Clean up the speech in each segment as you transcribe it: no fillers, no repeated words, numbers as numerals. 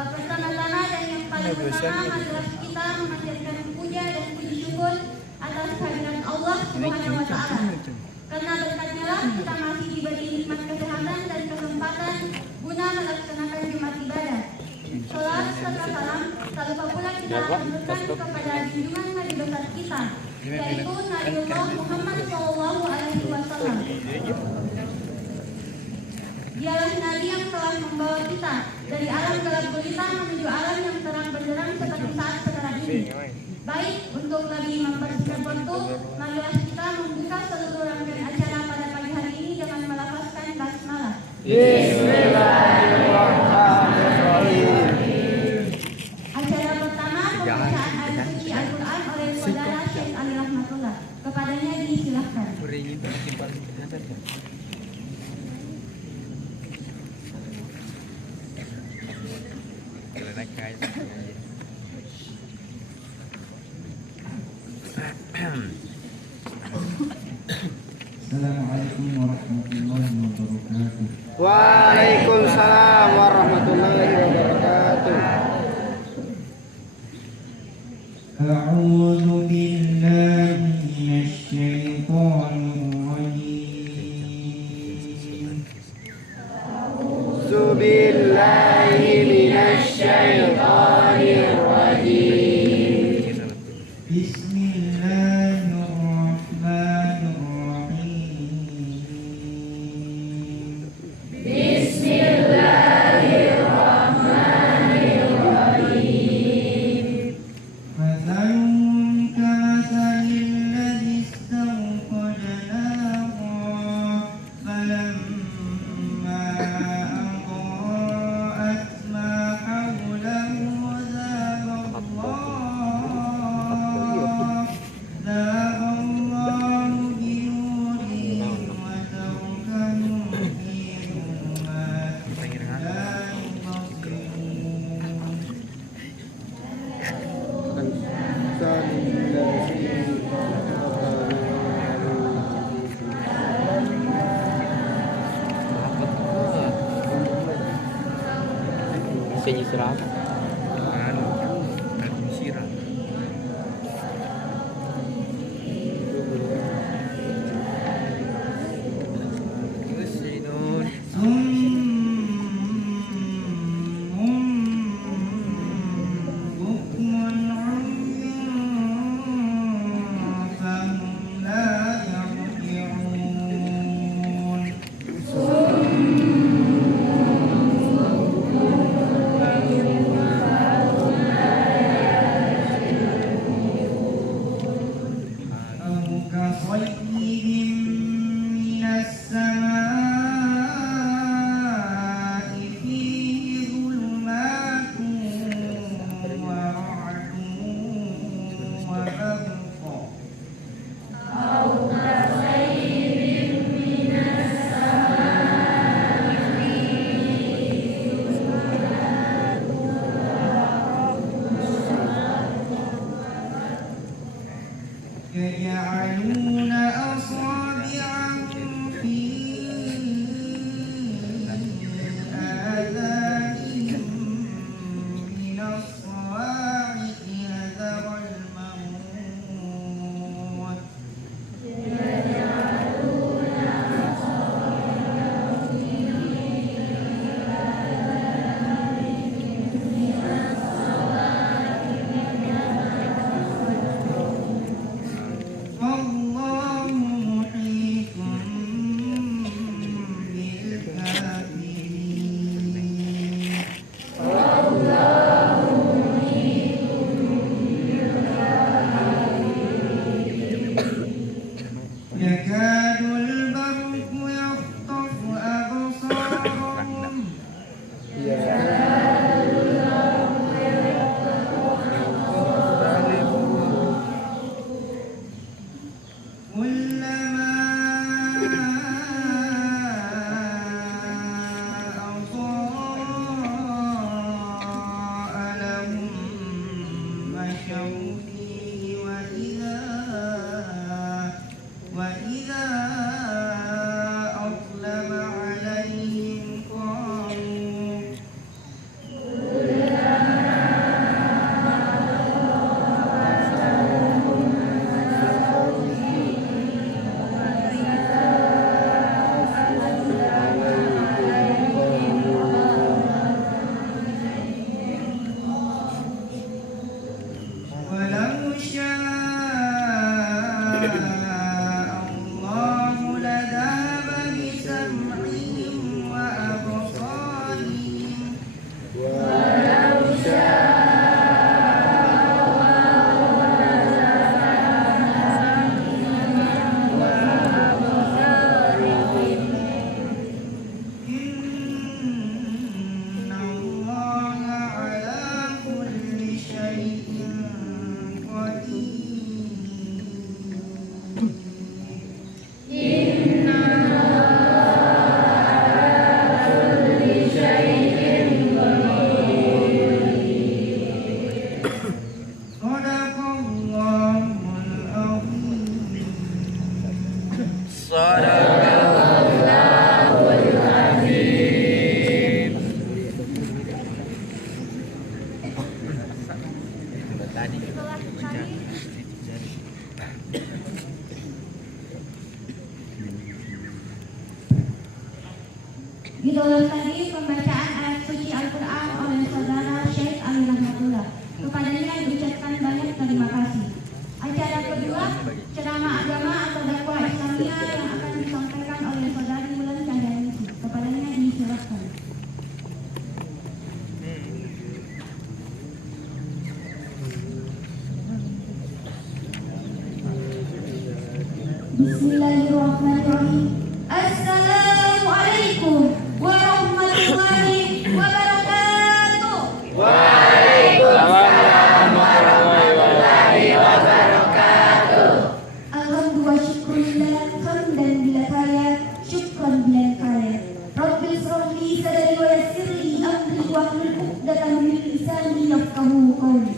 Pertama-tama dan yang paling utama adalah kita memanjatkan puja dan puji syukur atas kehadiran Allah Subhanahu wa Ta'ala. Karena berkatnya lah kita masih diberi nikmat kesehatan dan kesempatan guna melaksanakan Jumat ibadah. Salat serta salam tak lupa pula kita haturkan kepada junjungan Nabi besar kita, yaitu Nabiullah Muhammad SAW. Dialah Nabi yang telah membawa kita dari alam gelap gulita menuju alam yang terang benderang seperti saat sekarang ini. Baik, untuk lebih mempersingkat waktu, marilah kita membuka seluruh rangkaian acara pada pagi hari ini dengan melafazkan basmalah. Bismillahirrahmanirrahim. Acara pertama pembacaan ayat suci Al-Quran oleh saudara Syekh Ali Rahmatullah. Kepadanya disilahkan. Assalamualaikum warahmatullahi wabarakatuh. Waalaikumsalam warahmatullahi wabarakatuh. A'udzu billahi minasy syaithanir rajim. A'udzu billahi minasy syaithanir rajim. Bismillahirrahmanirrahim. Bismillahirrahmanirrahim. Mathalun kamathalil ladzi istawqada naran falamma adaa'at ma hawlahu dhaba Allahu binurihim wa tarakahum fi dhulumatin la Bisa istirahat. Ditolak tadi pembacaan ayat suci Al-Quran oleh saudara Syekh Ali Rahmatullah. Kepadanya diucapkan banyak terima kasih. Acara kedua, ceramah agama atau dakwah Islamiyah yang akan disampaikan oleh saudari Wulan Cahyanisi. Kepadanya disilakan. Bismillahirrahmanirrahim. Assalamualaikum warahmatullahi wabarakatuh. Waalaikumsalam warahmatullahi wabarakatuh. Alhamdulillah, syukurillah, hamdan bila kaya, syukran bila kaya. Rabbil shrahli sadri wa yassirli amri wahlul 'uqdatam min lisani yafqahu qawli.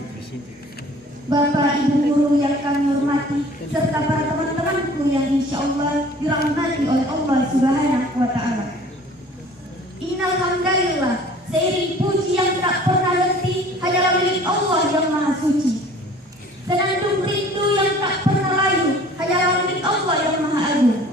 Bapak Ibu guru yang kami hormati serta para teman-temanku yang insyaallah dirahmati oleh Allah Subhanahu wa taala. Innal hamdalillah, seiring puji yang tak pernah henti hanyalah milik Allah yang Maha Suci. Senandung rindu yang tak pernah layu hanyalah milik Allah yang Maha Agung.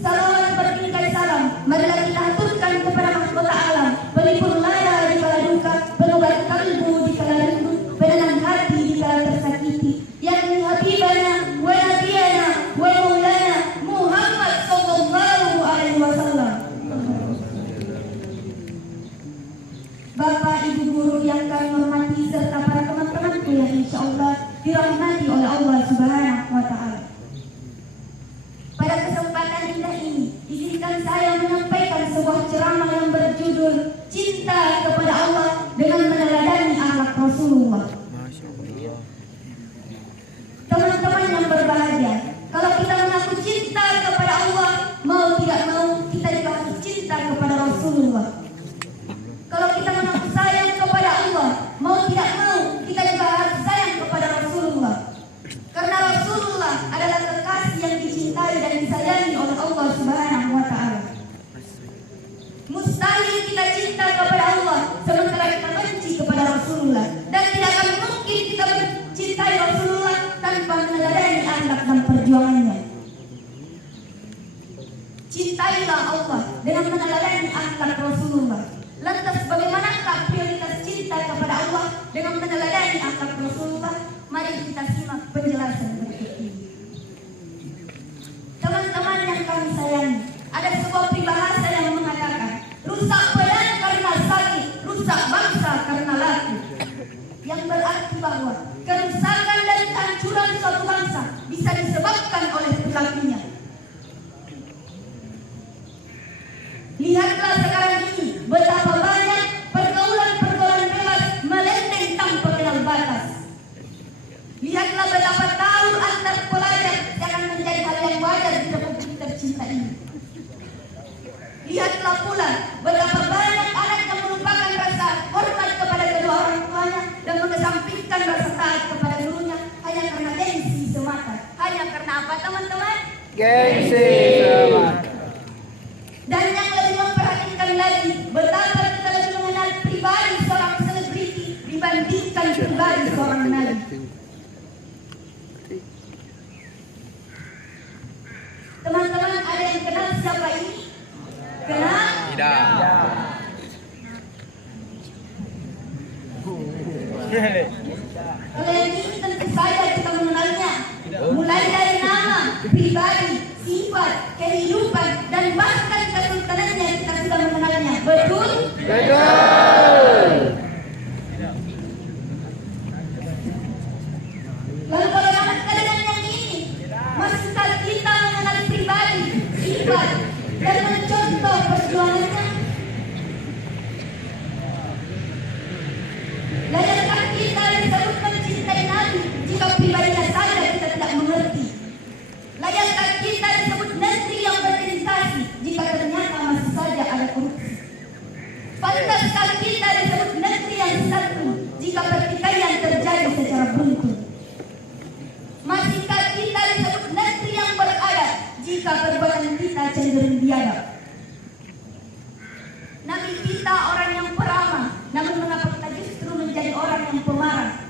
Salawat bertingkat salam marilah kita haturkan kepada mahkota alam, pelipur lara di kala duka, pengobat kalbu di kala rindu, penenang hati di kala tersakiti, yakni Habibana wa Nabiyana wa Maulana Muhammad sallallahu alaihi wasallam. Bapak Ibu guru yang kami hormati serta para teman-temanku yang insyaallah dirahmati oleh Allah Subhanahu wa taala. Pada kesempatan indah ini, izinkan saya menyampaikan sebuah ceramah yang berjudul Cinta kepada Allah dengan meneladani akhlak Rasulullah. Teman-teman yang berbahagia, kalau kita mengaku cinta kepada Allah, mau tidak mau kita juga harus cinta kepada Rasulullah. Kalau kita mengaku sayang kepada Allah, mau tidak mau kita juga harus sayang kepada Rasulullah. Karena Rasulullah adalah kekasih yang dicintai dan disayangi oleh Allah Subhanahu wa taala. Mustahil kita cinta kepada Allah sementara kita benci kepada Rasulullah, dan tidak akan mungkin kita mencintai Rasulullah tanpa meneladani akhlak dan perjuangannya. Cintailah Allah dengan meneladani akhlak Rasulullah. Lantas bagaimanakah prioritas cinta kepada Allah dengan meneladani akhlak Rasulullah? Mari kita simak penjelasan berikut ini. Teman-teman yang kami sayangi, ada sebuah peribahasa yang mengatakan, rusak pedang karena sakit, rusak bangsa karena laki. Yang berarti bahwa kerusakan dan kehancuran suatu bangsa bisa disebabkan oleh pelakunya. Lihatlah sekarang ini betapa banyak pergaulan-pergaulan bebas melenteng tanpa kenal batas. Lihatlah betapa taur antar pelajar akan menjadi hal yang wajar di Republik tercinta ini. Lihatlah pula betapa banyak anak yang melupakan rasa hormat kepada kedua orang tuanya dan mengesampingkan rasa taat kepada gurunya hanya karena gengsi semata. Hanya karena apa, teman-teman? Gengsi semata. Dan yang lebih memperhatikan lagi, betapa kita lebih mengenal pribadi seorang selebriti dibandingkan pribadi seorang nabi. Teman-teman, ada yang kenal siapa ini? Kenal? Tidak. Kalau yang ini tentu saja kita mengenalnya. Mulai dari nama, pribadi, sifat, kehidupan, dan bahkan kesultanannya kita sudah mengenalnya. Betul? Betul. Lalu bagaimana dengan yang ini? Masihkah kita mengenal pribadi, sifat, dan mencontoh perjuangannya? Layakkah kita disebut mencintai Nabi jika pribadinya saja kita tidak mengerti? Layakkah kita disebut negeri yang berorientasi jika ternyata masih saja ada korupsi? Pantaskah kita disebut negeri yang satu jika pertikaian terjadi secara beruntun? Masihkah kita disebut negeri yang beradab jika perbuatan kita cenderung biadab? Nabi kita orang yang peramah, namun mengapa kita justru menjadi orang yang pemarah?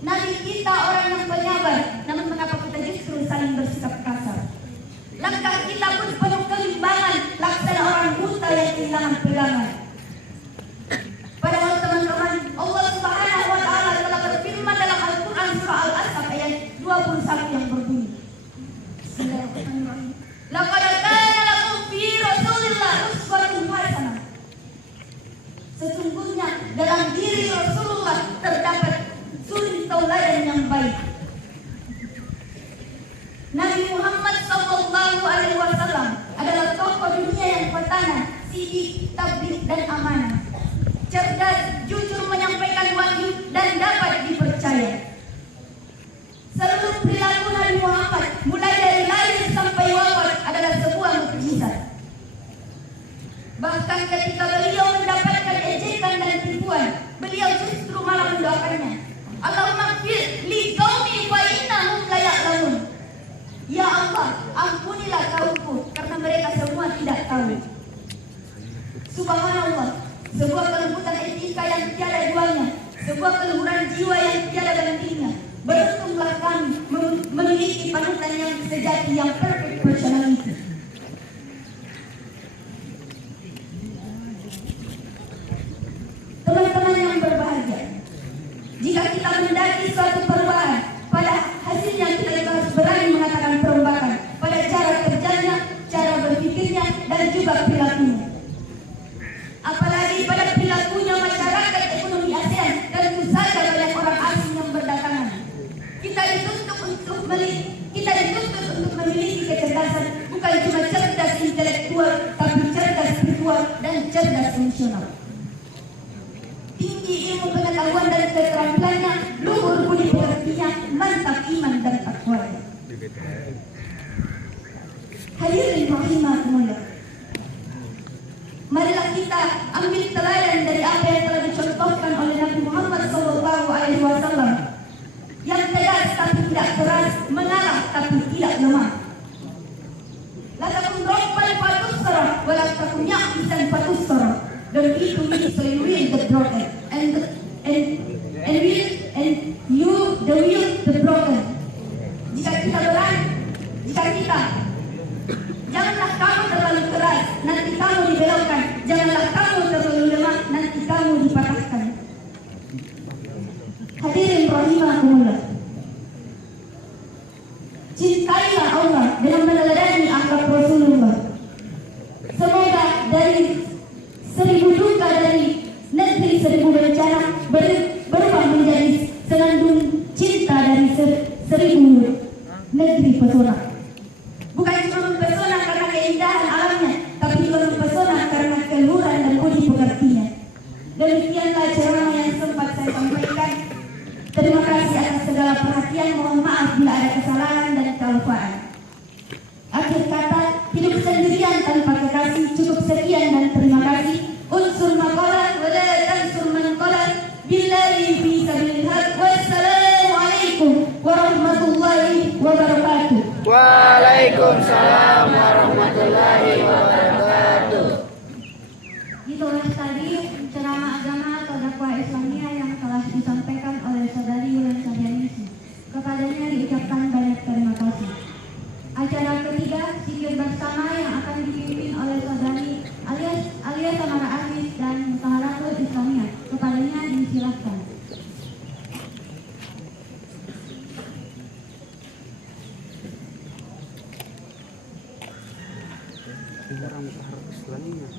Nabi kita orang yang penyabar, namun mengapa kita justru saling bersikap kasar? Langkah kita pun penuh kebimbangan, laksana orang buta yang kehilangan pegangan. pegangan. Padahal teman-teman, Allah Subhanahu wa taala telah berfirman dalam Al-Qur'an surah Al-Ahzab ayat 21 yang berbunyi. Bismillahirrahmanirrahim. Laqad kana lakum fi Rasulillah uswatun hasanah. Sesungguhnya dalam diri Rasulullah terdapat suri tauladan yang baik. Nabi Muhammad SAW adalah tokoh dunia yang pertama, sidik, tabligh dan amanah. Cerdas, jujur menyampaikan wahyu dan dapat dipercaya. Seluruh perilaku Nabi Muhammad mulai dari lahir sampai wafat adalah sebuah mukjizat. Bahkan ketika beliau mendapatkan ejekan dan tipuan, beliau justru malah mendoakannya. Allahumma ighfir li qaumi fa innahum la ya'lamun. Ya Allah, ampunilah kaumku karena mereka semua tidak tahu. Subhanallah, sebuah kelembutan etika yang tiada duanya, sebuah keluhuran jiwa yang tiada bandingnya. Beruntunglah kami memiliki panutan yang sejati, yang perfect personality. Teman-teman yang berbahagia, jika kita mendaki suatu perubahan, pada hasilnya kita juga harus berani mengatakan perombakan pada cara kerjanya, cara berpikirnya, dan juga perilakunya. Apalagi pada perilakunya masyarakat ekonomi ASEAN, tentu saja banyak orang asing yang berdatangan. Kita dituntut untuk memiliki kecerdasan, bukan cuma cerdas intelektual, tapi cerdas spiritual dan cerdas emosional. Tinggi ilmu pengetahuan dan keterampilannya, luhur budi pekertinya, mantap iman dan takwanya. Hadirin rahimakumullah, marilah kita ambil teladan dari apa yang telah dicontohkan oleh Nabi Muhammad SAW, yang tegas tapi tidak keras, mengalah tapi tidak lemah. La takun rabban fatusra wa la takun ya'bisan fatusra. Don't be to me so you will the broken and you the will the broken. Jika kita janganlah kamu terlalu keras, nanti kamu dibelokkan. Janganlah kamu terlalu lemah, nanti kamu dipatahkan. Hadirin rahimakumullah, cintailah Allah dengan meneladani akhlak Rasulullah. Semoga dari 1000 duka, dari negeri 1000 bencana, berubah menjadi senandung cinta dari 1000 negeri pesona. Bukan cuma mempesona karena keindahan alamnya, tapi juga mempesona karena keluhuran dan budi pekertinya. Demikianlah ceramah yang sempat saya sampaikan. Terima kasih atas segala perhatian. Mohon maaf bila ada kesalahan dan kelupaan. Akhir kata, hidup sendirian tanpa kekasih. Cukup sekian dan terima kasih. Unsur maqalah wa la tansur man qala. Billahi fi sabilillah. Wassalamualaikum warahmatullahi wabarakatuh. Waalaikumsalam warahmatullahi wabarakatuh. Itulah tadi ceramah agama atau dakwah Islamiyah yang telah disampaikan oleh Saudari Yulen Sahyanisi. Kepadanya diucapkan banyak terima kasih. Acara ketiga, zikir bersama yang akan dipimpin oleh Saudari alias Samara Aziz dan Mutaharatul Islamiyah. Kepadanya disilahkan. Orang harus Islamiyah.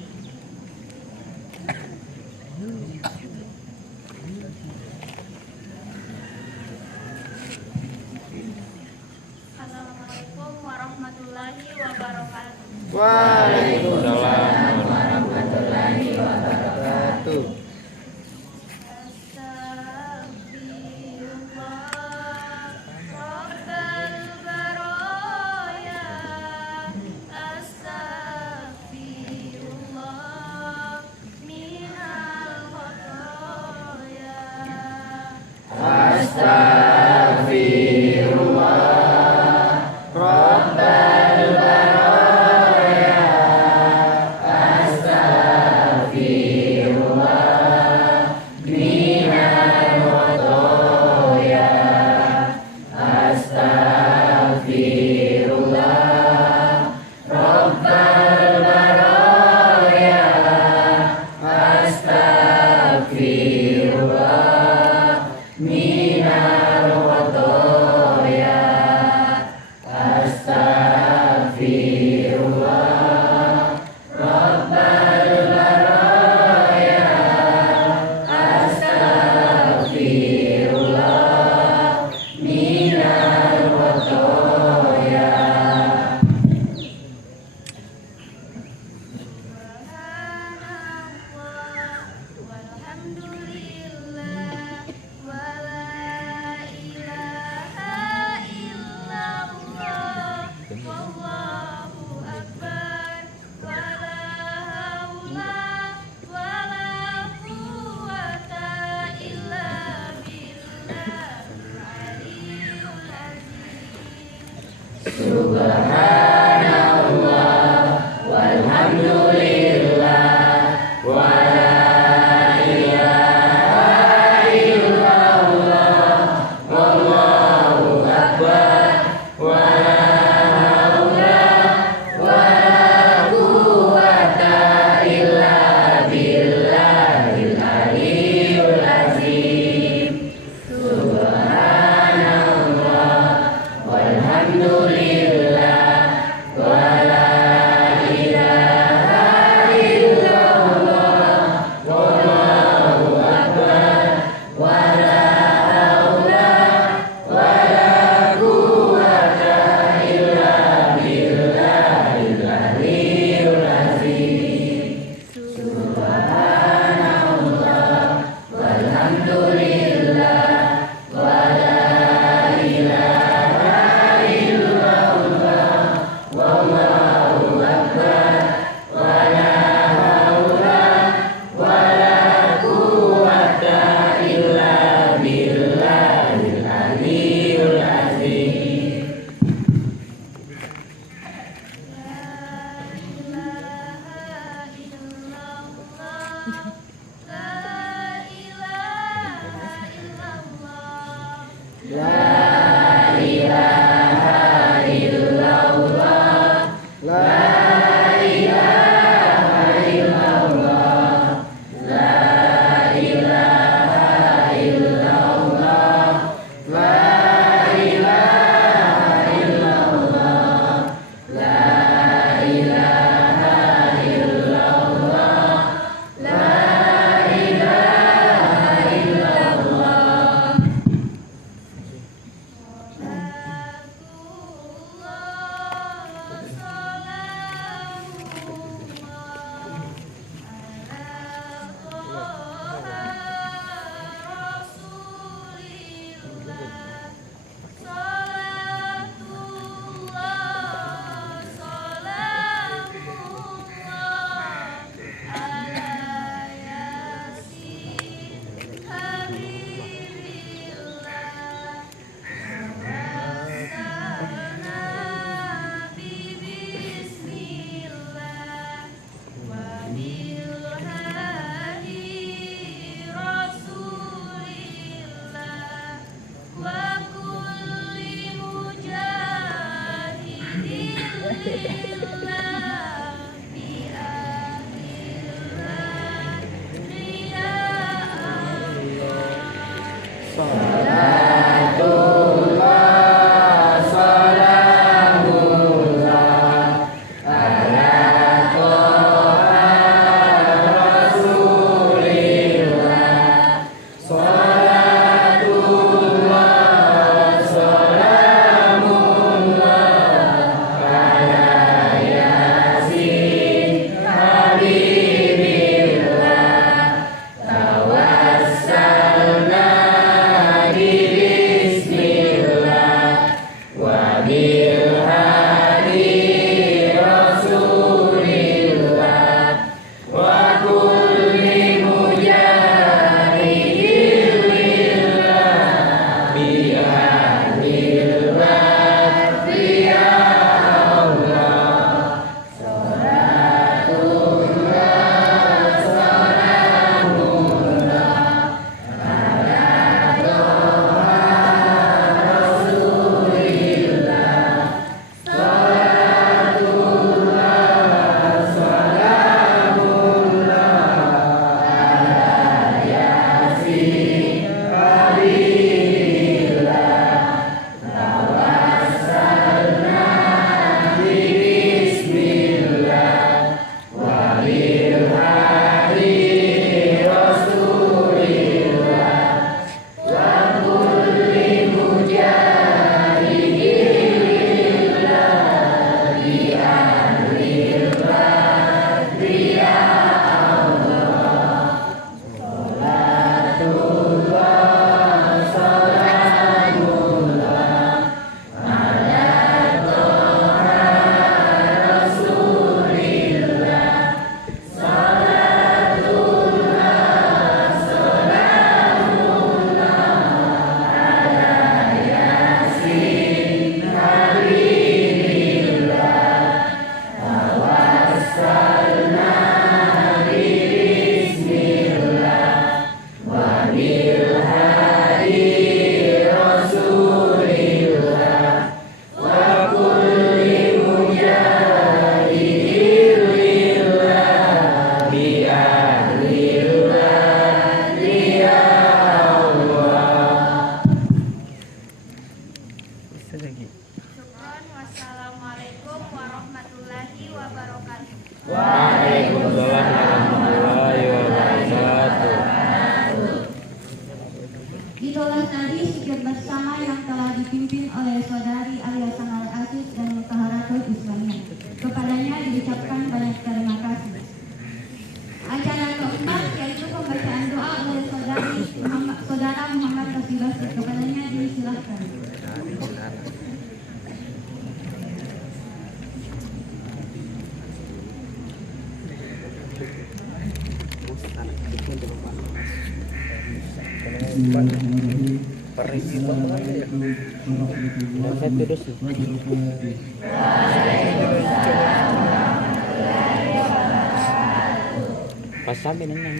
La dipimpin oleh Saudari Alia Sanal Aziz dan Mutaharatul Islamiyah. Kepadanya diucapkan banyak terima kasih. Acara keempat yaitu pembacaan doa oleh Saudara Muhammad Tasibas. Kepadanya disilahkan. Pasabi na lang.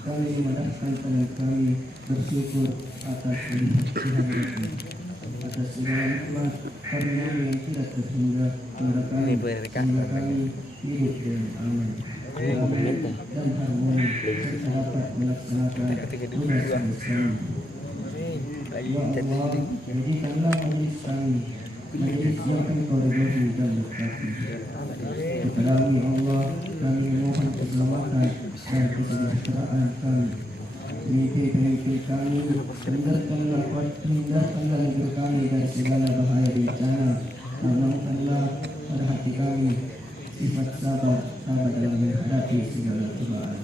Kami merahkan tangan kami bersyukur atas kehadiran atas segala nikmat karunia yang tidak terhingga kepada kami sehingga kami hidup dengan aman, damai dan harmoni serta dapat melaksanakan tugas kami. Ya Allah, jadikanlah majelis kami majelis yang Engkau ridhoi dan berkati. Kepadamu ya Allah, kami memohon keselamatan dan kesejahteraan kami. Pemimpin kami, hindarkanlah negeri kami dari segala bahaya bencana. Tanamkanlah pada hati kami sifat sabar dalam menghadapi segala cobaan.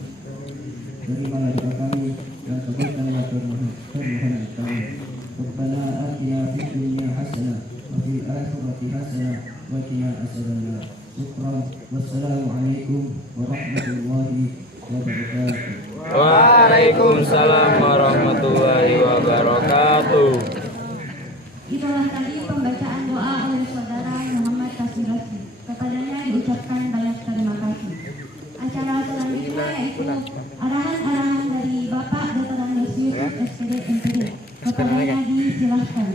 Terimalah doa kami dan kabulkanlah permohonan kami. Rabbana atina fid dunya hasanah wa fil akhirati hasanah wa qina adzabannar. Syukran. Wassalamualaikum warahmatullahi wabarakatuh. Waalaikumsalam warahmatullahi wabarakatuh. Itulah tadi pembacaan doa oleh Saudara Muhammad Tasibas. Kepadanya diucapkan banyak terima kasih. Acara selanjutnya yaitu arahan-arahan dari Bapak Dr. Andes SPD MPD. Kepadanya disilahkan.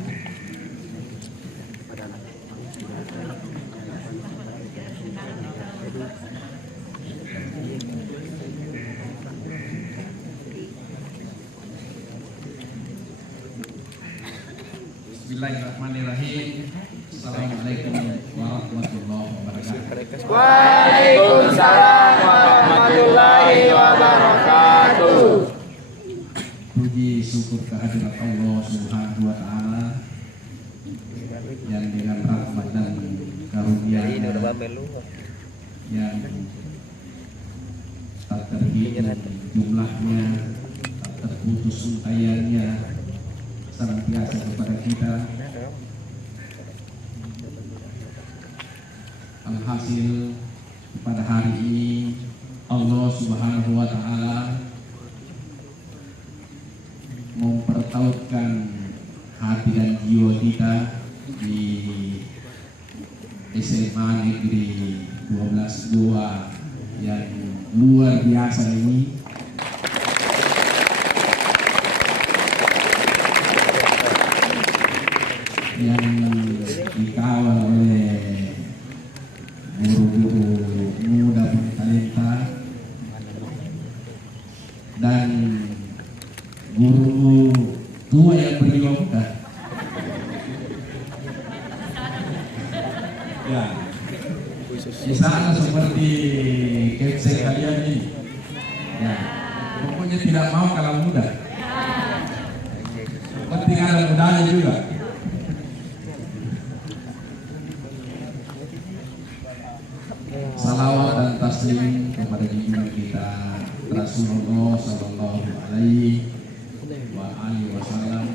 Bismillahirrahmanirrahim. Assalamualaikum warahmatullahi wabarakatuh. Waalaikumsalam warahmatullahi wabarakatuh. Puji syukur kehadirat Allah Subhanahu wa taala yang dengan rahmat dan karunia-Nya yang tak terhitung jumlahnya, tak terputus untaiannya, senantiasa kepada kita. Alhasil pada hari ini Allah Subhanahu wa taala mempertautkan hati dan jiwa kita di SMA Negeri 12 yang luar biasa ini. Yang dikawal oleh guru-guru muda bertalenta dan guru tua yang berjiwa muda. Ya, di sana seperti kepsek kalian ini. Ya, pokoknya tidak mau kalah muda. Penting ada mudanya juga. Salawat dan taslim kepada junjungan kita Rasulullah Sallallahu Alaihi Wasallam.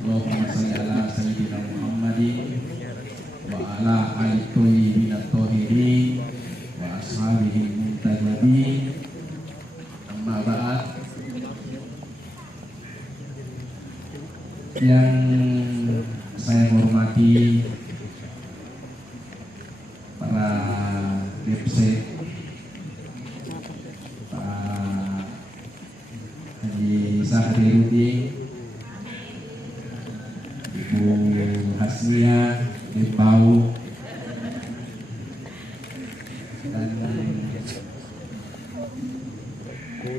Allahumma shalli ala sayyidina Muhammadin wa ala ali thayyibin at-thahirin wa ashabihi muntajabin. Amma ba'd. Yang saya hormati para website, Pak Haji Sahrudin, Ibu Hasnia, Bau, dan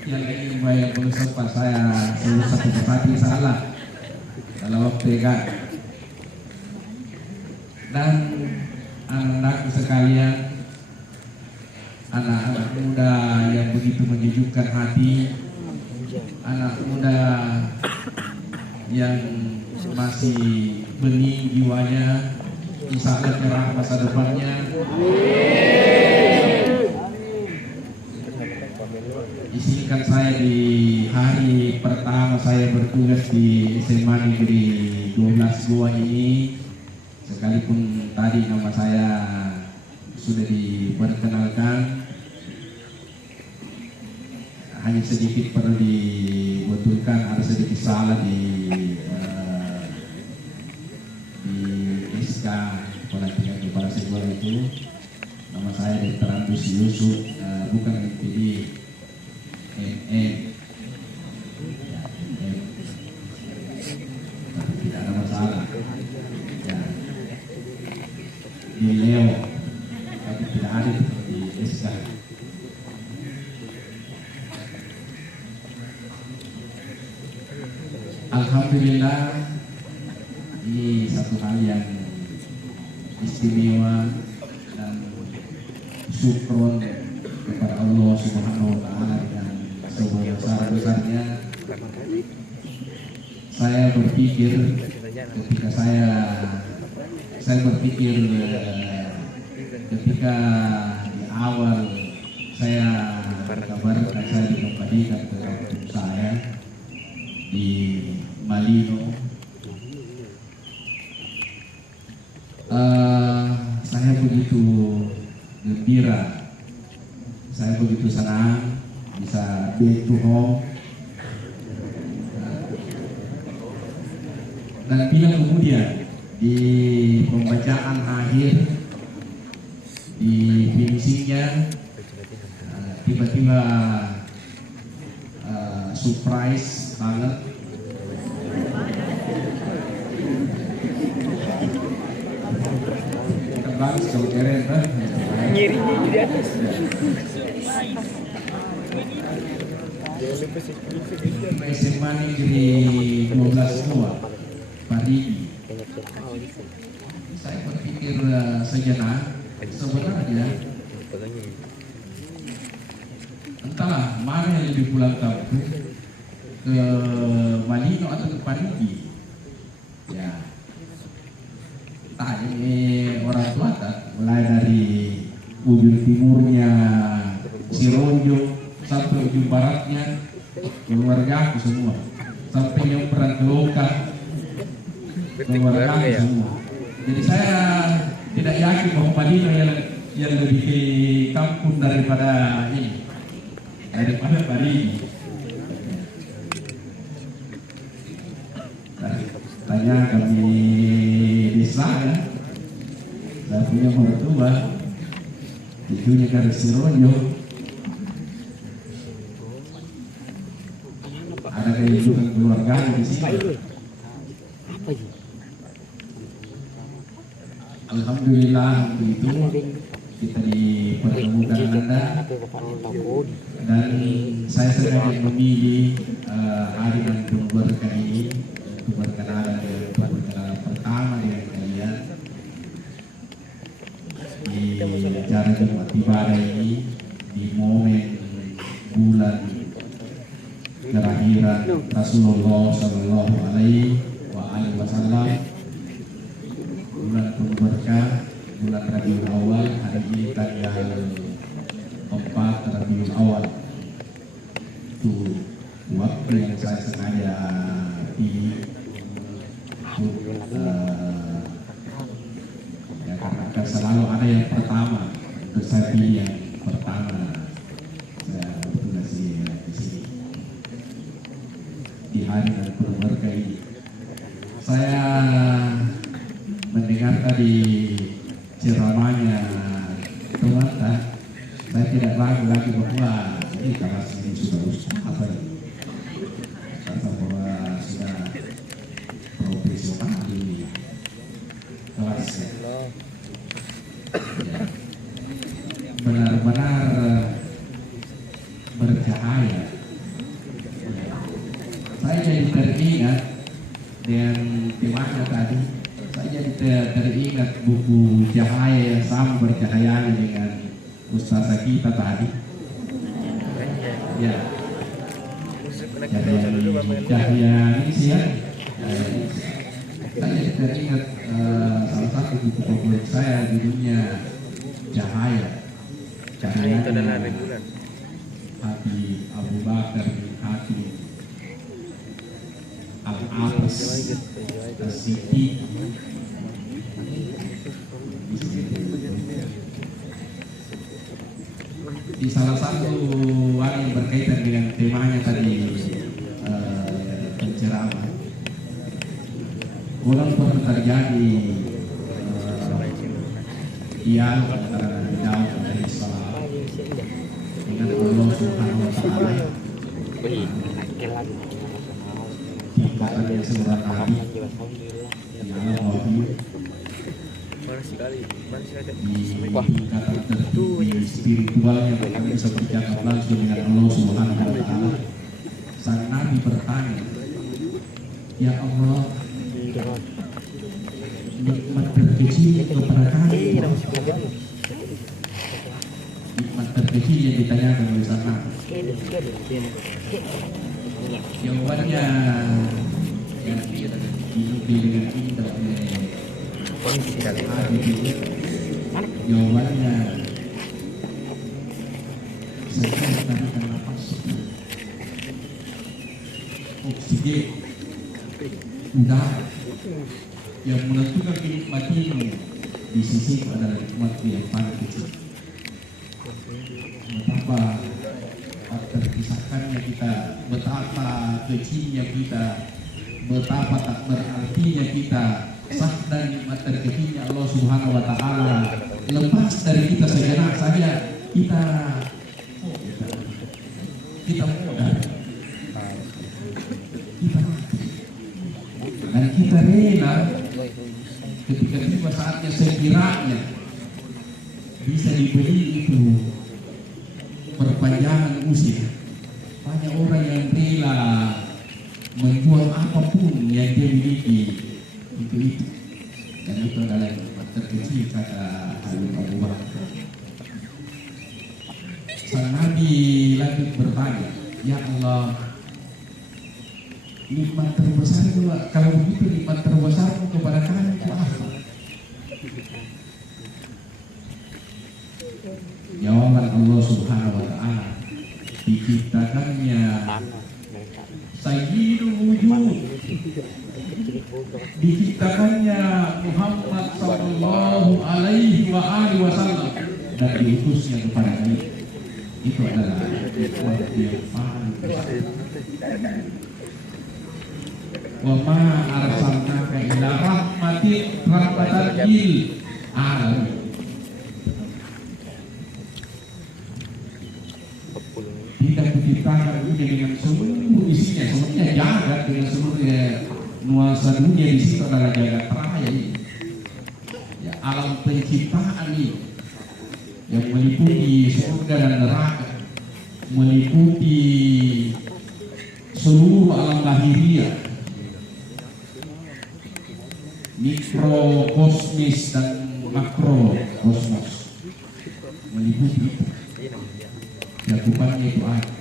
yang ini yang boleh sempat saya selalu satu persatu salah dalam waktu dekat. Dan anak-anakku sekalian, anak-anak muda yang begitu menyejukkan hati, anak muda yang masih bening jiwanya, insya Allah cerah masa depannya. Izinkan saya di hari pertama saya bertugas di SMA Negeri 12 Goa ini, sekalipun tadi nama saya sudah diperkenalkan, hanya sedikit perlu dibetulkan, ada sedikit salah di SK kepala sekolah itu. Nama saya Dr. Andus Yusuf, bukan MPD, MM. Tapi tidak ada masalah. Ya. Di Leo, tapi tidak ada di SK. Alhamdulillah, ini satu hal yang istimewa dan syukron kepada Allah Subhanahu wa Ta'ala yang sebesar-besarnya. Saya berpikir ketika saya berpikir ketika di awal saya dikabarkan saya dikembalikan ke kampung saya di Malino, saya begitu gembira, saya begitu senang bisa back to home. Dan bila kemudian di pembacaan akhir di finishingnya tiba-tiba surprise banget, terbang jauh keren kan? Nyirinya di atas. SMA Negeri 12 Goa Parigi. Saya berpikir sejenak, sebenarnya entahlah mana yang lebih pulang kampung, ke Malino atau ke Parigi. Ya, ini orang tua tak, mulai dari ujung timurnya Sironjo sampai ujung baratnya keluarga aku semua, sampai yang perang ke Loka keluarga aku semua. Jadi saya tidak yakin bahwa Malino yang lebih ke kampung daripada ini, daripada Parigi. Tanya kami desa ya, saya punya mertua, cucunya dari Sironjo, ada kehidupan keluarga di sini. Alhamdulillah waktu itu kita dipertemukan Anda, dan saya sengaja memilih hari dan berkah ini untuk berkenalan pertama dengan kalian di acara Jumat Ibadah ini, di momen bulan kelahiran Rasulullah Shallallahu Alaihi Wasallam, bulan penuh berkah, bulan Rabiul Awal. Hari ini tanggal 4 Rabiul Awal, itu waktu yang saya sengaja pilih untuk ya, karena akan selalu ada yang pertama, untuk saya pilih yang pertama. Saya bertugas di sini di hari dan penuh berkah ini. Saya mendengar tadi ceramahnya Tuhan, saya tidak ragu lagi bahwa ini kelas ini sudah apa ini, kata bahwa sudah profesional ini kelasnya. Ya, benar-benar bercahaya. Saya jadi teringat dengan temanya tadi. Saya jadi teringat buku Cahaya yang sama bercahayanya dengan ustazah kita tadi. Ya, Cahaya ini sih ya. Saya teringat salah satu buku favorit saya judulnya Cahaya. Cahaya itu adalah regulan. Hati Abu Bakar bin Hatim Al-Abbas As-Siddiq. Di salah satu yang berkaitan dengan temanya tadi penceramah, ulang pernah terjadi dialog antara Daud alaihissalam dengan Allah Subhanahu wa Ta'ala di katanya surah Nabi di alam wahyu di tingkatan tertinggi spiritualnya bahkan bisa bercakap langsung dengan Allah Subhanahu wa Ta'ala. Sang Nabi bertanya, ya Allah, nikmat terkecil kepada kami, nikmat terkecil yang ditanyakan oleh sang Nabi. Jawabannya yang dinukil dengan indah jawabannya saya tarikan nafas oksigen udara yang menentukan kenikmatan di sisi adalah nikmat yang paling kecil. Betapa terpisahkannya kita, betapa kecilnya kita, betapa tak berartinya kita. Sah dan nikmat terkecilnya Allah Subhanahu wa Ta'ala lepas dari kita sejenak saja kita mudah kita mati dan kita rela ketika tiba saatnya sekiranya bisa dibeli itu perpanjangan usia. Banyak orang yang rela menjual apapun yang dia miliki untuk itu, dan itu adalah nikmat terkecil kata Habib Abu Bakar. Sang Nabi lanjut bertanya, ya Allah, nikmat terbesar itu, kalau begitu nikmat terbesarmu kepada kami itu apa? Jawaban Allah Subhanahu wa Ta'ala, diciptakannya Sayyidul Wujud, diciptakannya Muhammad sallallahu alaihi wasallam dan diutusnya kepada kami. Itu adalah nikmat yang paling besar. Wa ma arsalnaka illa rahmatan lil alamin. Tidak diciptakan dunia dengan seluruh isinya, semuanya jagat dengan seluruh nuansa dunia di situ adalah jagat raya ini. Ya, alam penciptaan ini yang meliputi surga dan neraka, meliputi seluruh alam lahiriah, mikrokosmis dan makrokosmos, meliputi itu. Cakupannya itu ada,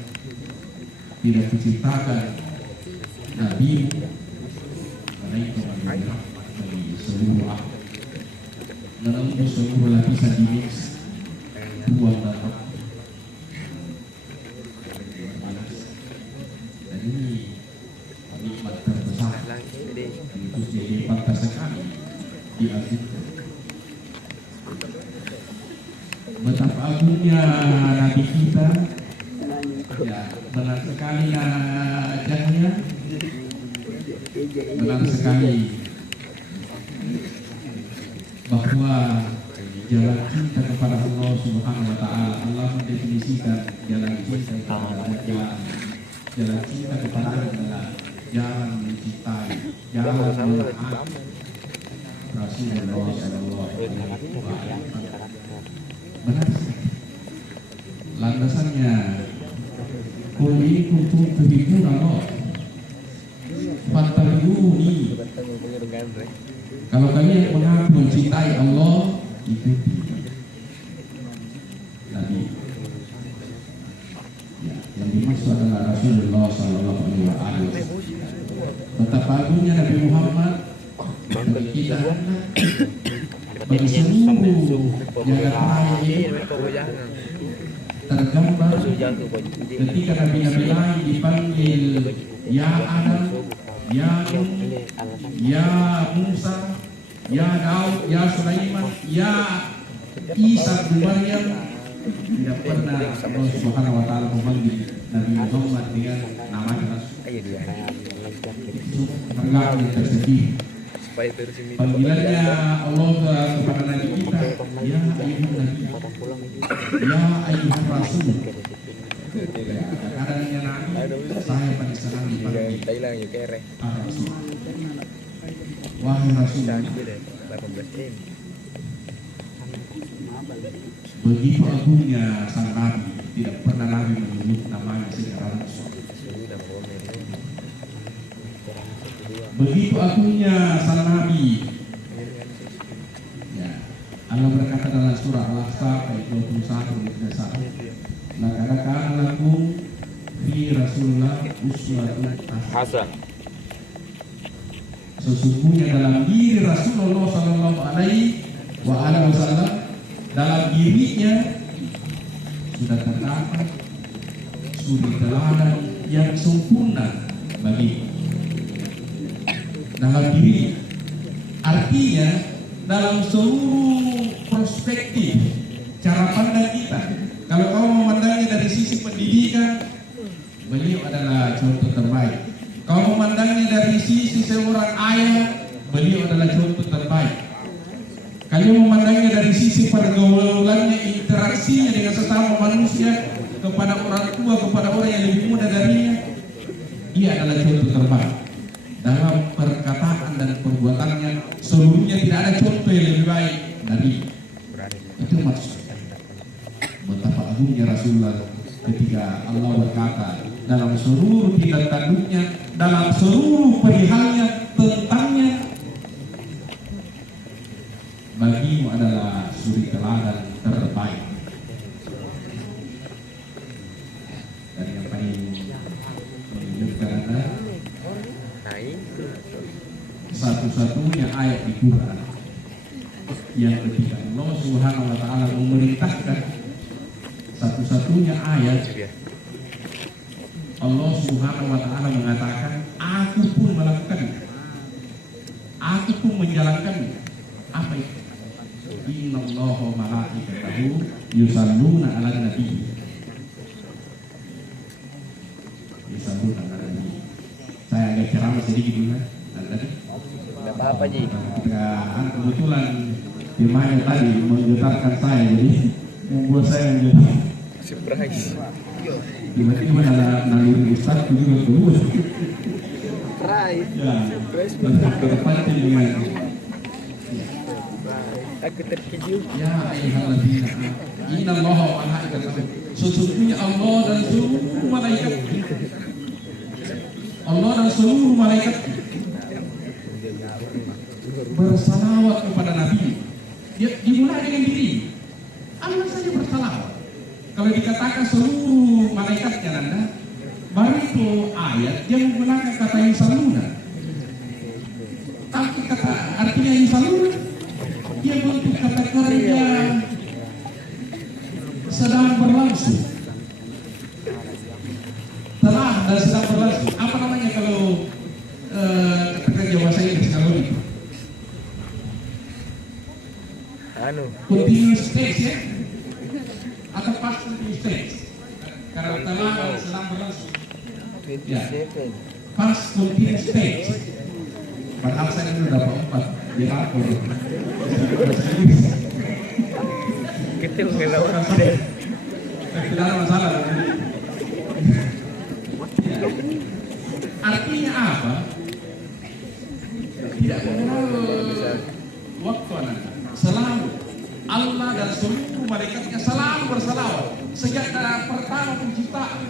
tidak diciptakan Nabi mereka bagi seluruh alam, menembus seluruh lapisan diri, ruang dan waktu. Dan ini nikmat terbesar, itu jadi pantas sekali diagungkan. Betapa agungnya Nabi kita, ya benar sekali Cahaya, benar sekali bahwa jalan cinta kepada Allah Subhanahu wa Ta'ala, Allah mendefinisikan jalan cinta kepada jalan cinta kepada Allah adalah jalan mencintai, jalan mentaati Rasulullah Sallallahu Alaihi Wasallam. Benar. Landasannya qul in kuntum tuhibbuna Allah fattabi'uni. Kalau kalian mengaku mencintai Allah, ikuti Nabi. Ya, yang dimaksud adalah Rasulullah Sallallahu Alaihi Wasallam. Betapa agungnya Nabi Muhammad bagi kita, bagi seluruh jagat raya ini tergambar ketika nabi-nabi lain dipanggil ya Adam, ya Nuh, ya Musa, ya Daud, ya Sulaiman, ya Isa bin Maryam. Tidak pernah Allah Subhanahu wa taala memanggil Nabi Muhammad dengan namanya langsung. Terlalu tersedih. Panggilannya Allah kepada Nabi kita, ya ayuhan Nabi, ya ayuhan Rasul. Kadang-kadangnya Nabi, saya pada saat dipanggil Rasul. Wahai Rasul. Begitu agungnya sang Nabi, tidak pernah Nabi menyebut namanya secara langsung. Begitu agungnya sang Nabi, ya, Allah berkata dalam surah Al-Ahzab ayat 21 Laqad kana lakum fi Rasulillah uswatun hasanah. Sesungguhnya dalam diri Rasulullah Sallallahu Alaihi Wasallam, dalam dirinya sudah terdapat suri teladan yang sempurna bagi dalam diri. Artinya dalam seluruh perspektif cara pandang kita, kalau kamu memandangnya dari sisi pendidikan, beliau adalah contoh terbaik. Kalau memandangnya dari sisi seorang ayah, beliau adalah contoh terbaik. Kalau memandangnya dari sisi pergaulannya, interaksinya dengan sesama manusia, kepada orang tua, kepada orang yang lebih muda darinya, dia adalah contoh terbaik. Dalam perkataan dan perbuatannya, seluruhnya tidak ada contoh yang lebih baik dari itu. Maksudnya betapa agungnya Rasulullah ketika Allah berkata dalam seluruh tindak tanduknya, dalam seluruh perihalnya tentangnya, bagimu adalah suri teladan terbaik. Dan yang paling menunjukkan adalah satu-satunya ayat di Quran yang ketika Allah Subhanahu wa taala memerintahkan, satu-satunya ayat Allah Subhanahu wa taala mengatakan, aku pun melakukannya, aku pun menjalankannya. Apa itu? Innallaha wa malaikatahu yusalluna 'alan nabi. Yusalluna 'alan nabi. Saya agak ceramah sedikit dulu kan. Tadi. Enggak apa-apa, Ji. Kebetulan firmannya tadi menggetarkan saya, jadi membuat saya menjadi surprise. Tiba-tiba naluri Ustaz juga keluar. Surprise. Ya. Terpancing dengan Aku terkejut. ya ayyuhalladzina innallaha wa malaikatahu. Sesungguhnya Allah dan seluruh malaikat, Allah dan seluruh malaikat bersalawat kepada Nabi. Dia dimulai dengan diri. Allah saja bersalawat. Kalau dikatakan seluruh malaikatnya Nanda, baru itu ayat yang menggunakan kata yusalluna. Tapi kata artinya yusalluna, dia bentuk kata kerja sedang berlangsung, telah dan sedang berlangsung. Apa namanya kalau kata kerja bahasa Inggris kalau itu? Continuous tense ya, atau past continuous tense. Karena telah dan sedang berlangsung. Ya, past continuous tense. Padahal saya dulu dapat 4 di rapor. Kita ngelawan deh. Tidak ada masalah. Ya. Artinya apa? Tidak mengenal waktu anak. Selalu Allah dan seluruh malaikatnya selalu bersalawat sejak dari pertama penciptaan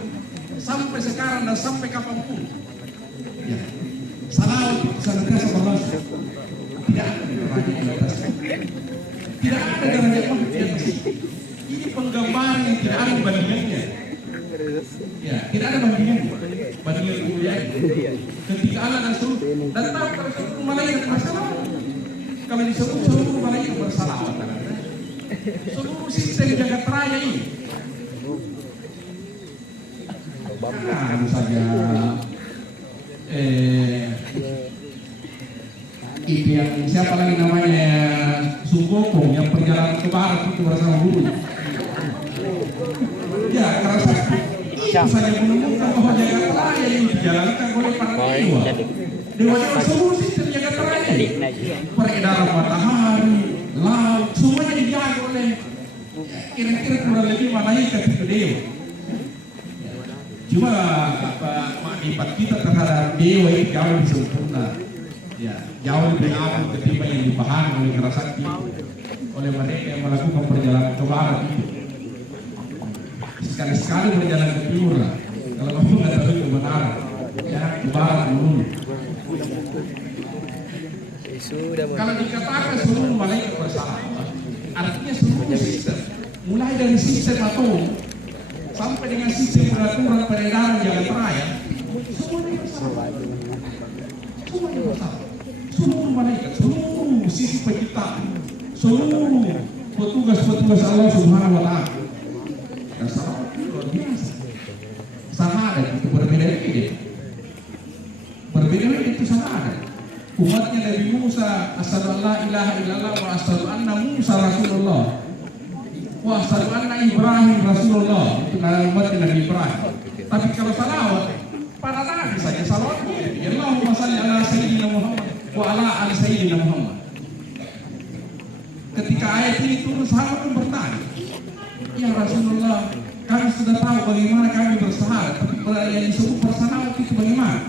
sampai sekarang dan sampai kapanpun. Ya. Salawat senantiasa berlangsung. Tidak ada derajat di atas. Tidak ada derajat di atas. Ini penggambaran yang tidak ada bandingannya. Ya, tidak ada bandingan kemuliaan. Ketika Allah dan datang pada seluruh malaikat bersalah. Kalau disebut seluruh malaikat bersalah, seluruh sistem jagat raya ini. Tentu saja itu yang siapa lagi namanya Sugokong yang perjalanan ke barat itu bersama guru. Ya, karena itu saja menemukan bahwa jagat raya ini dijalankan oleh para dewa. Dewa-dewa seluruh sistem jagat raya. Peredaran matahari, laut, semuanya dijaga oleh kira-kira kurang lebih malaikat itu dewa. Cuma maknifat kita terhadap dewa itu jauh lebih sempurna. Ya, jauh lebih agung ketimbang yang dipahami oleh Kerasakti, oleh mereka yang melakukan perjalanan ke barat itu. Sekali-sekali berjalan ke timur lah. Kalau kamu nggak tahu kebenaran, ya ke barat dulu. Kalau dikatakan seluruh malaikat bersalah, artinya seluruh sistem, mulai dari sistem atom sampai dengan sistem pengaturan peredaran jagat raya, semuanya bersalah. Semuanya bersalah. Seluruh malaikat, seluruh sisi penciptaan, seluruh petugas-petugas Allah Subhanahu wa Ta'ala. Dan salah luar biasa. Sama ada itu berbeda-beda. Berbeda-beda itu sama ada. Umatnya Nabi Musa, asyhadu an la ilaha illallah wa asyhadu anna Musa Rasulullah. Wa asyhadu anna Ibrahim Rasulullah. Itu umatnya Nabi Ibrahim. Tapi kalau salawat, para nabi saja salawatnya. Allahumma shalli ala sayyidina Muhammad wa ala ali sayyidina Muhammad. Ketika ayat ini turun, sahabat pun bertanya, ya Rasulullah, kami sudah tahu bagaimana kami bersahabat, tapi yang disebut bersalawat itu bagaimana?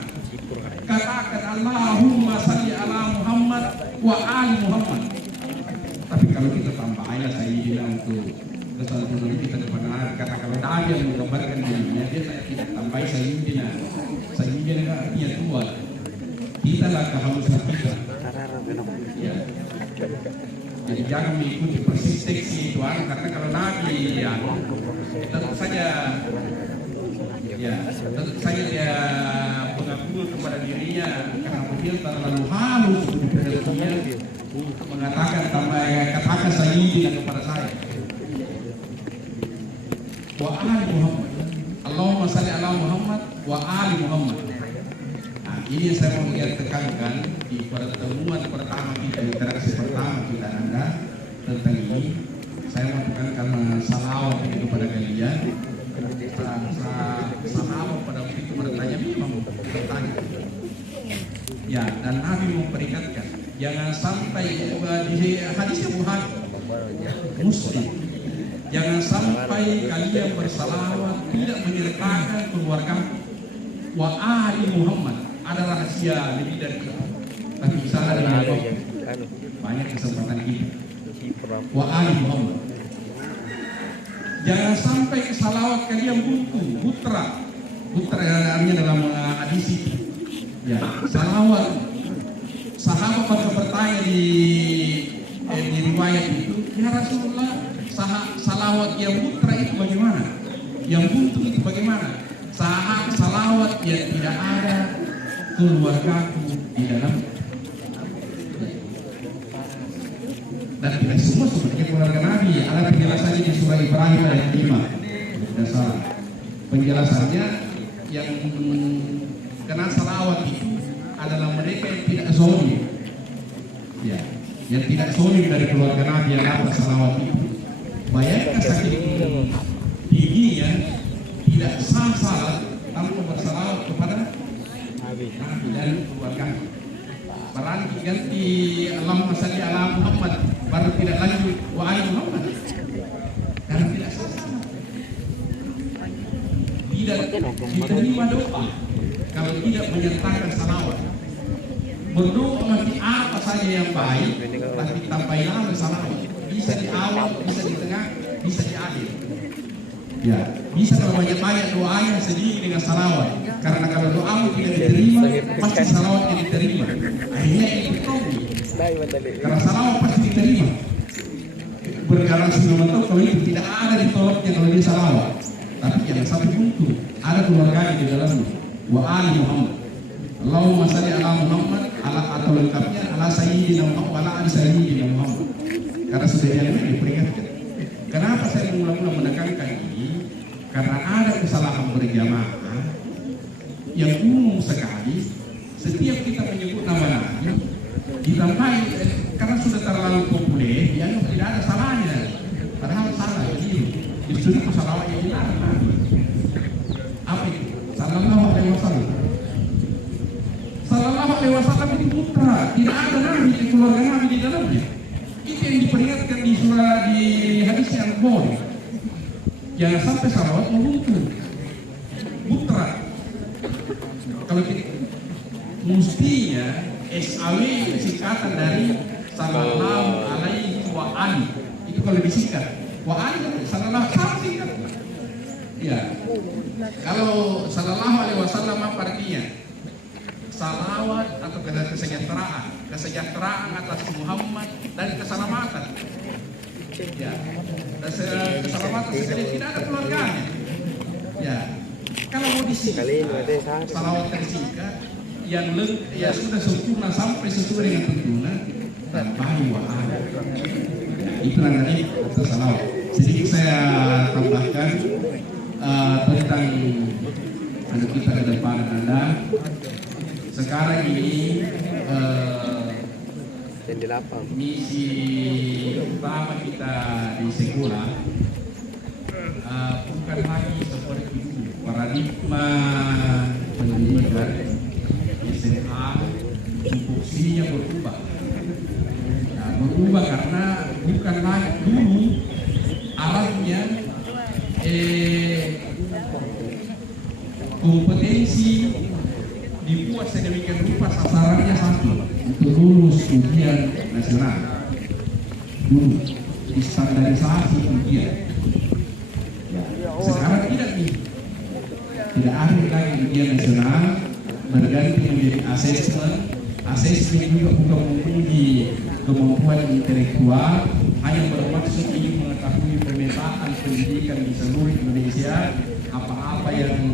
Katakan Allahumma shalli ala Muhammad wa ali Muhammad. Tapi kalau kita tambah ayat sayyidina untuk kesantunan kita kebenaran, kata kalau Nabi yang menggambarkan dirinya, dia tidak tambah sayyidina. Sayyidina artinya Tuhan. Kita lah kehalusan kita. Ya. Jadi jangan mengikuti persis teksi Tuhan, karena kalau Nabi ya tentu saja dia mengakui kepada dirinya karena dia terlalu halus dia mengatakan katakan sayyidina kepada saya. Wa ali Muhammad. Allahumma shalli ala Muhammad wa ali Muhammad. Ini yang saya mau tekankan di pertemuan pertama kita, interaksi pertama kita Anda tentang ini. Saya mau tekankan salawat itu kepada kalian. Salawat pada waktu itu bertanya memang bertanya. Ya, dan Nabi memperingatkan jangan sampai di hadisnya Bukhari Muslim, jangan sampai kalian bersalawat tidak menyertakan keluarga wa ali Muhammad. Ada rahasia lebih dari itu. Tapi misalnya dengan banyak kesempatan ini. Wa ali Muhammad. Jangan sampai salawat kalian buntu, putra artinya dalam hadis itu. Ya, salawat. Sahabat pada bertanya di riwayat itu, ya Rasulullah, salawat yang putra itu bagaimana? Yang buntu itu bagaimana? Salawat yang tidak ada keluargaku di dalam, dan tidak semua seperti keluarga Nabi. Ada penjelasannya di surah Ibrahim ayat 5. Dasar penjelasannya yang kena salawat itu adalah mereka yang tidak zolim, ya, yang tidak zolim dari keluarga Nabi yang dapat salawat itu. Bayangkan saking tingginya tidak sah salat tanpa bersalawat kepada Nabi dan keluarga. Berarti ganti Allahumma shalli ala Muhammad baru tidak lanjut wa ali Muhammad. Karena tidak sah salat. Tidak diterima doa kalau tidak menyertakan salawat. Berdoa mesti apa saja yang baik, tapi tambahlah salawat. Bisa di awal, bisa di tengah, bisa di akhir. Ya, bisa kalau banyak-banyak doanya sendiri dengan salawat. Karena kalau doamu tidak diterima, pasti salawatnya diterima. Akhirnya itu problem. Karena salawat pasti diterima. Bergaransi nomor kalau itu tidak ada ditolaknya kalau dia salawat. Tapi yang yang satu buntu, ada keluarga di dalamnya. Wa ali Muhammad. Allahumma salli ala Muhammad, ala atau lengkapnya ala sayyidina Muhammad, ala ali sayyidina Muhammad. Karena sudah yang diperingatkan. Kenapa saya mengulang-ulang menekankan ini? Karena ada kesalahan berjamaah yang umum sekali. Setiap kita menyebut nama Nabi, ditambahi karena sudah terlalu populer, yang tidak ada salahnya. Padahal salah itu. Justru itu salawat yang dilarang Nabi. Apa itu? Sallallahu alaihi wasallam. Sallallahu alaihi wasallam itu putra, tidak ada Nabi di keluarga Nabi di dalamnya. Itu yang diperingatkan di surah di hadis yang boleh. Jangan sampai salawat meluntur. Putra. Kalau kita mestinya SAW singkatan dari sallallahu alaihi wa ali. Itu kalau disingkat. Wa ali sallallahu sama singkat. Ya. Kalau sallallahu alaihi wasallam apa artinya? Salawat atau kesejahteraan atas Muhammad dan keselamatan. Ya. Dan keselamatan tidak ada keluarganya. Ya. Kalau mau disingkat, salawat tersingkat yang sudah sempurna sampai sesuai dengan tuntunan tambahi wa ali. Itu namanya salawat. Sedikit saya tambahkan tentang anak kita ke depan Anda. Sekarang ini misi utama kita di sekolah bukan lagi seperti itu. Paradigma pendidikan SMA tupoksinya berubah. Nah, berubah karena bukan lagi dulu arahnya kompetensi dibuat sedemikian rupa sasarannya satu untuk lulus ujian nasional. Dulu distandarisasi ujian. Sekarang tidak nih. Tidak ada lagi ujian nasional, berganti menjadi asesmen. Asesmen juga bukan menguji kemampuan intelektual, hanya bermaksud ingin mengetahui pemetaan pendidikan di seluruh Indonesia, apa-apa yang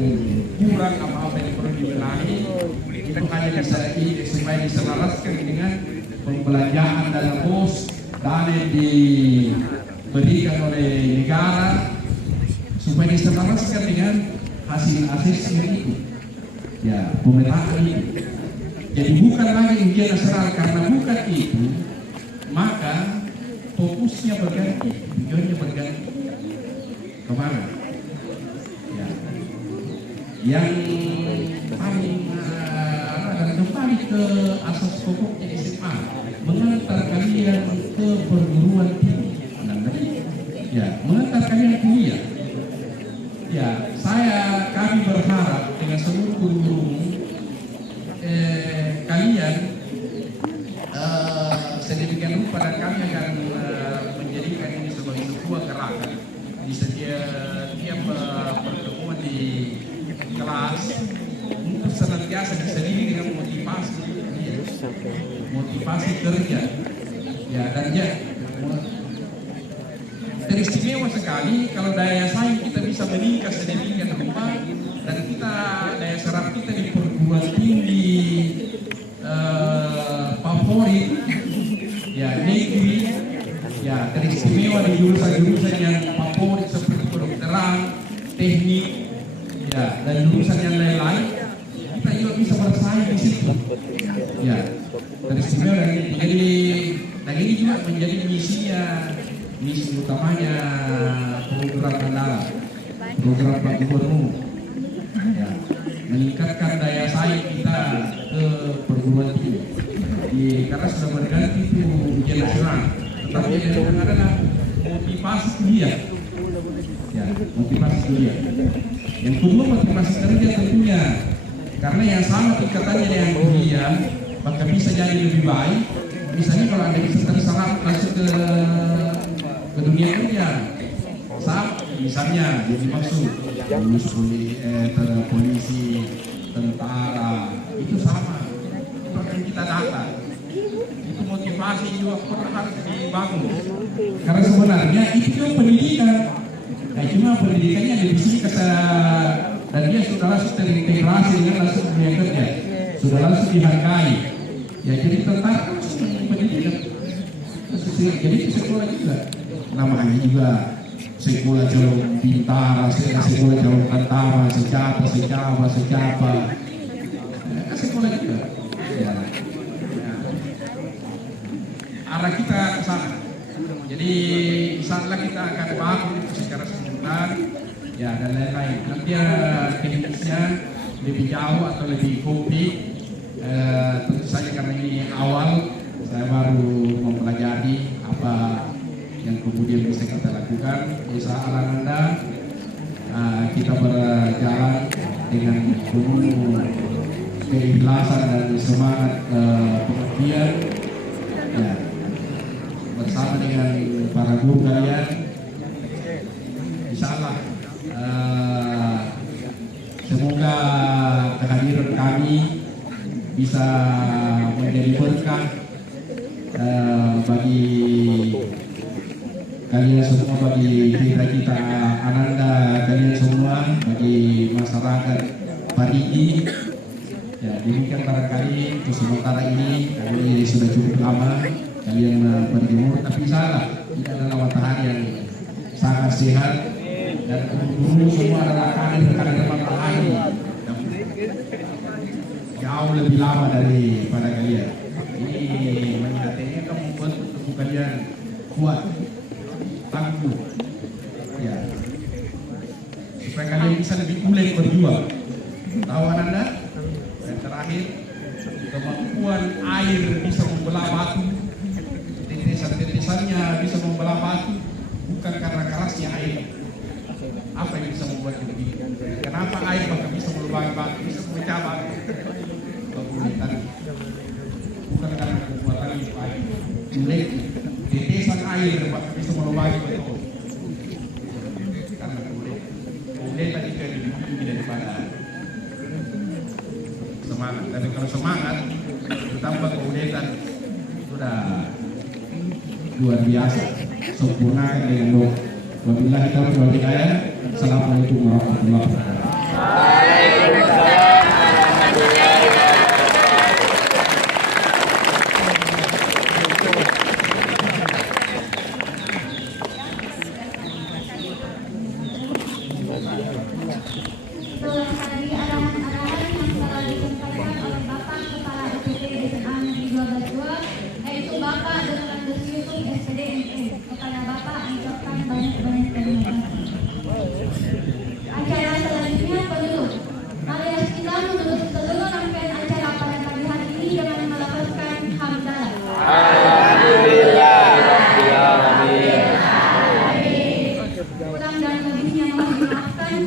kurang, apa-apa yang perlu dibenahi, itu hanya supaya diselaraskan dengan pembelanjaan dana BOS, dana yang diberikan oleh negara, supaya diselaraskan dengan hasil asesmen itu, ya pemetaan itu. Jadi bukan lagi ujian nasional, karena bukan itu, maka fokusnya berganti, tujuannya berganti kemana? Ya. Yang paling dan kembali ke asas pokoknya SMA, mengantar kalian ke perguruan tinggi. Ya, mengantar kalian kuliah. Ya, kami berharap dengan seluruh guru kalian sedemikian rupa, dan kami akan menjadikan ini sebagai sebuah gerakan di setiap pertemuan di kelas untuk senantiasa diselingi dengan motivasi kerja. Ya, dan teristimewa sekali kalau daya saing kita bisa meningkat sedemikian rupa, dan kita daya serap kita di perguruan tinggi favorit, ya negeri, ya teristimewa di jurusan-jurusan yang favorit seperti kedokteran, teknik, ya dan jurusan yang lain-lain, kita juga bisa bersaing di situ. Ya, teristimewa, dan ini juga menjadi misi utamanya program andalan, program Pak Gubernur, ya, meningkatkan daya saing kita ke perguruan tinggi. Karena sudah berganti itu ujian nasional, tetapi yang adalah motivasi kuliah. Ya, motivasi kuliah. Yang kedua, motivasi kerja tentunya, karena yang sama tingkatannya dengan kuliah, maka bisa jadi lebih baik. Misalnya kalau Anda bisa terserap masuk ke dunia kerja, misalnya jadi maksud lulus polisi, tentara, itu sama, itu akan kita data. Itu motivasi juga harus dibangun, karena sebenarnya itu pendidikan Nah, cuma pendidikannya di sini kata dan dia sudah langsung terintegrasi dengan langsung dunia kerja, sudah langsung dihargai. Ya jadi tentara pendidikan, jadi sekolah juga namanya juga sekolah calon bintara, sekolah calon tentara, sejapa, sekolah juga. Ya. Arah kita ke sana. Jadi insyaallah kita akan bangun secara simultan, ya dan lain-lain. Nanti teknisnya lebih jauh atau lebih komplit. Tentu saja karena ini awal, saya baru mempelajari apa yang kemudian bisa kita lakukan. Insyaallah Anda kita berjalan dengan penuh keikhlasan dan semangat pengabdian. Ya, bersama dengan para guru kalian, insyaallah semoga kehadiran kami bisa menjadi berkah bagi kalian semua, bagi kita Ananda kalian semua, bagi masyarakat Parigi. Ya, demikian barangkali untuk sementara ini kami sudah cukup lama kalian berjemur, tapi salah, ini adalah matahari yang sangat sehat dan guru semua adalah kader matahari jauh lebih lama daripada kalian. Ini menyatakan kamu membuat tubuh kalian kuat, tangguh, ya, supaya kalian bisa lebih ulet berjuang. Tahu Anda? Dan terakhir, kemampuan air bisa membelah batu, tetesan-tetesannya bisa membelah batu, bukan karena kerasnya air. Apa yang bisa membuat begitu? Kenapa air bahkan bisa melubangi batu, bisa memecah batu? Kesulitan, bukan karena kekuatan yang baik. Sulit, tetesan air bahkan bisa melubangi batu. Karena sulit. Kemudian tadi itu yang lebih tinggi daripada semangat. Tapi kalau semangat ditambah kemudian sudah luar biasa, sempurnakan dengan doa. Wabillahi taufiq wal hidayah. Assalamualaikum warahmatullahi wabarakatuh. Dari arahan-arahan yang telah disampaikan oleh Bapak Kepala SPT SMA Negeri 122, yaitu Bapak Dr. Yusuf SPDME. Kepada Bapak mengucapkan banyak-banyak terima kasih. Acara selanjutnya penutup. Marilah kita menutup seluruh rangkaian acara pada pagi hari ini dengan melafazkan hamdalah. Kurang dan lebihnya mohon dimaafkan.